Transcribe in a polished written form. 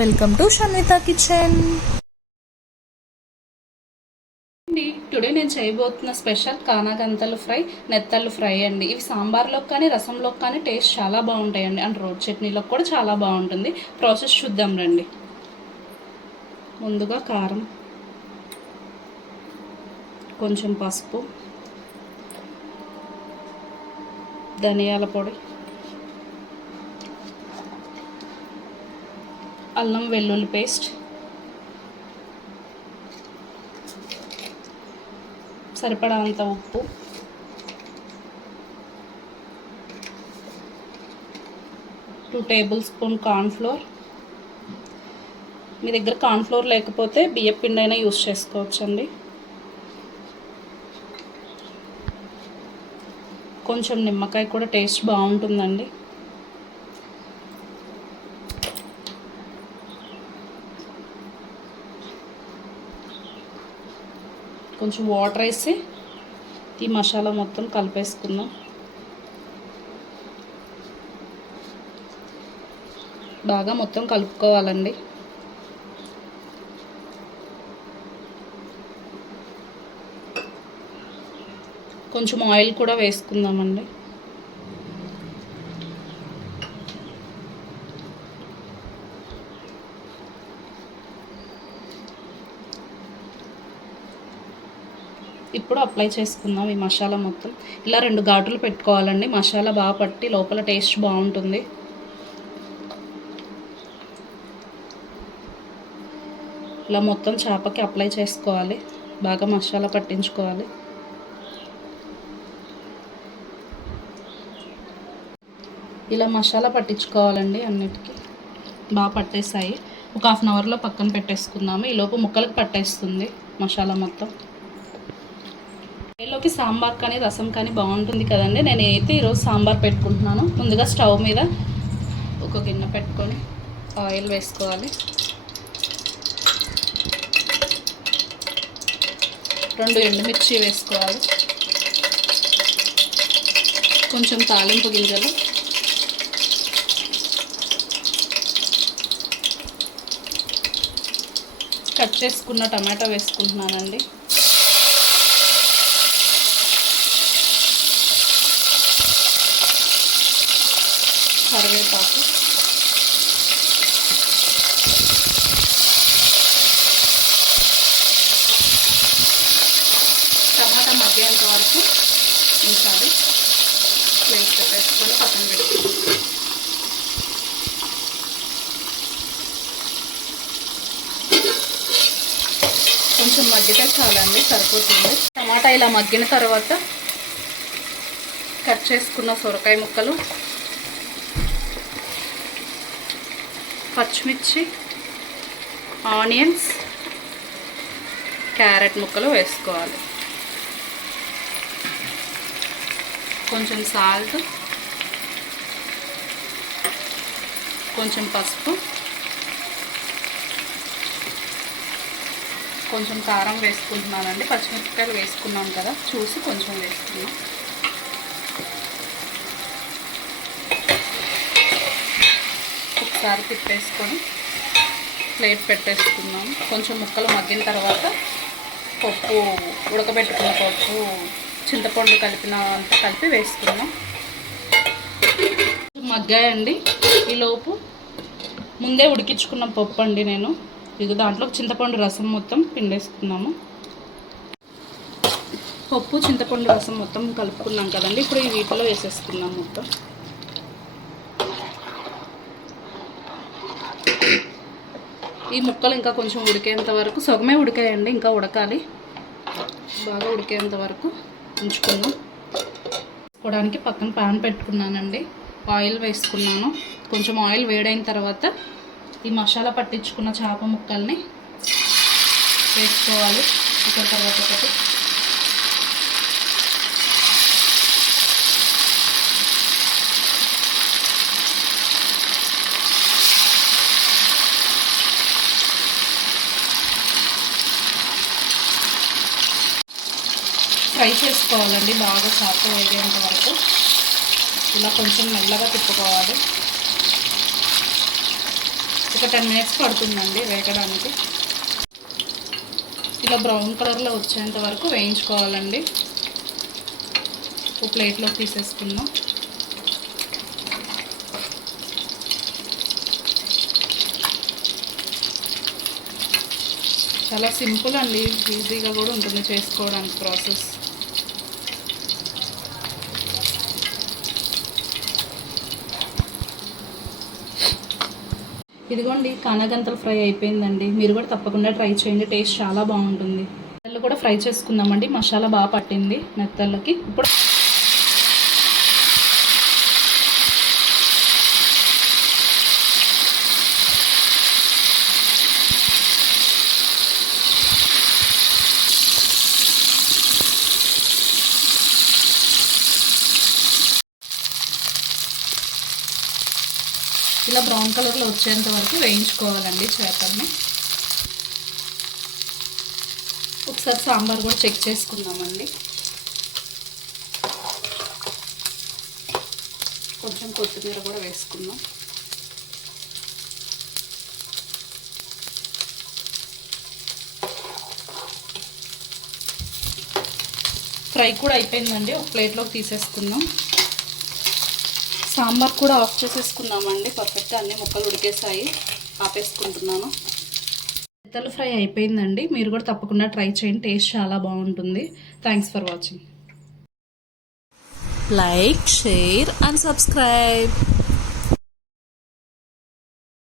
Welcome to Shanvitha kitchen. Today నేను చేయబోతున్న special కానాగంతలు ఫ్రై, నెత్తళ్ళు ఫ్రై అండి. ఇవి సాంబార్లోకి కానీ రసంలోకి కానీ టేస్ట్ చాలా బాగుంటాయండి. అండ్ రోడ్ చట్నీలోకి కూడా చాలా బాగుంటుంది. ప్రాసెస్ చూద్దాం రండి. ముందుగా కారం, కొంచెం పసుపు, ధనియాల పొడి, అల్లం వెల్లుల్లి పేస్ట్, సరిపడా అంత ఉప్పు, 2 టేబుల్ స్పూన్ కార్న్ఫ్లోర్. మీ దగ్గర కార్న్ఫ్లోర్ లేకపోతే బియ్యం పిండి అయినా యూస్ చేసుకోవచ్చండి. కొంచెం నిమ్మకాయ కూడా టేస్ట్ బాగుంటుందండి. కొంచెం వాటర్ వేసి ఈ మసాలా మొత్తం కలిపేసుకుందాం. బాగా మొత్తం కలుపుకోవాలండి. కొంచెం ఆయిల్ కూడా వేసుకుందామండి. ఇప్పుడు అప్లై చేసుకుందాం ఈ మసాలా మొత్తం. ఇలా 2 ఘాటులు పెట్టుకోవాలండి. మసాలా బాగా పట్టి లోపల టేస్ట్ బాగుంటుంది. ఇలా మొత్తం చేపకి అప్లై చేసుకోవాలి. బాగా మసాలా పట్టించుకోవాలి. ఇలా మసాలా పట్టించుకోవాలండి. అన్నిటికీ బాగా పట్టేసాయి. ఒక 1/2 అవర్లో పక్కన పెట్టేసుకుందాము. ఈలోపు ముక్కలకు పట్టేస్తుంది మసాలా మొత్తం. ఫ్రైలోకి సాంబార్ కానీ రసం కానీ బాగుంటుంది కదండి. నేను అయితే ఈరోజు సాంబార్ పెట్టుకుంటున్నాను. ముందుగా స్టవ్ మీద ఒక గిన్నె పెట్టుకొని ఆయిల్ వేసుకోవాలి. 2 ఎండుమిర్చి వేసుకోవాలి. కొంచెం తాలింపు గింజలు, కట్ చేసుకున్న టమాటా వేసుకుంటున్నానండి. కరివేపాకు, టమాటా మగ్గేంత వరకు ఉంచాలి. ప్లేట్ పెట్టేసుకొని పక్కన పెట్టుకోవాలి. కొంచెం మగ్గితే చాలండి, సరిపోతుంది. టమాటా ఇలా మగ్గిన తర్వాత కట్ చేసుకున్న సొరకాయ ముక్కలు, పచ్చిమిర్చి, ఆనియన్స్, క్యారెట్ ముక్కలు వేసుకోవాలి. కొంచెం సాల్ట్, కొంచెం పసుపు, కొంచెం కారం వేసుకుంటున్నానండి. పచ్చిమిరపకాయలు వేసుకున్నాం కదా, చూసి కొంచెం వేసుకున్నాం. ఒకసారి తిప్పేసుకొని ప్లేట్ పెట్టేసుకుందాం. కొంచెం ముక్కలు మగ్గిన తర్వాత పప్పు, ఉడకబెట్టుకున్న పప్పు, చింతపండు కలిపి వేసుకుందాం. మగ్గాయండి. ఈలోపు ముందే ఉడికించుకున్న పప్పు అండి నేను. ఇది దాంట్లో చింతపండు రసం మొత్తం పిండేసుకున్నాము. పప్పు చింతపండు రసం మొత్తం కలుపుకున్నాం కదండి. ఇప్పుడు ఈ వీటిలో వేసేసుకున్నాం మొత్తం. ఈ ముక్కలు ఇంకా కొంచెం ఉడికేంత వరకు, సగమే ఉడికాయండి, ఇంకా ఉడకాలి. బాగా ఉడికేంత వరకు ఉంచుకుందాం. వేసుకోవడానికి పక్కన ప్యాన్ పెట్టుకున్నానండి. ఆయిల్ వేసుకున్నాను. కొంచెం ఆయిల్ వేడైన తర్వాత ఈ మసాలా పట్టించుకున్న చేప ముక్కల్ని వేసుకోవాలి. ఒక తర్వాత ఒకటి. ఫ్రై చేసుకోవాలండి బాగా చేప వేగేంత వరకు. ఇలా కొంచెం మెల్లగా తిప్పుకోవాలి. ఒక 10 మినిట్స్ పడుతుందండి వేగడానికి. ఇలా బ్రౌన్ కలర్లో వచ్చేంత వరకు వేయించుకోవాలండి. ఒక ప్లేట్లోకి తీసేసుకుందాం. చాలా సింపుల్ అండి, ఈజీగా కూడా ఉంటుంది చేసుకోవడానికి ప్రాసెస్. ఇదిగోండి కానాగంతలు ఫ్రై అయిపోయిందండి. మీరు కూడా తప్పకుండా ట్రై చేయండి, టేస్ట్ చాలా బాగుంటుంది. మెత్తలు కూడా ఫ్రై చేసుకుందామండి. మసాలా బాగా పట్టింది మెత్తలకి. ఇప్పుడు ఇలా బ్రౌన్ కలర్లో వచ్చేంత వరకు వేయించుకోవాలండి చేపల్ని. ఒకసారి సాంబార్ కూడా చెక్ చేసుకుందామండి. కొంచెం కొత్తిమీర కూడా వేసుకుందాం. ఫ్రై కూడా అయిపోయిందండి. ఒక ప్లేట్లోకి తీసేసుకుందాం. సాంబార్ కూడా ఆఫ్ చేసేసుకుందామండి. పర్ఫెక్ట్గా అన్ని ముక్కలు ఉడికేసాయి. ఆపేసుకుంటున్నాను. మెత్తలు ఫ్రై అయిపోయిందండి. మీరు కూడా తప్పకుండా ట్రై చేయండి, టేస్ట్ చాలా బాగుంటుంది. Thanks for watching. Like, share and subscribe.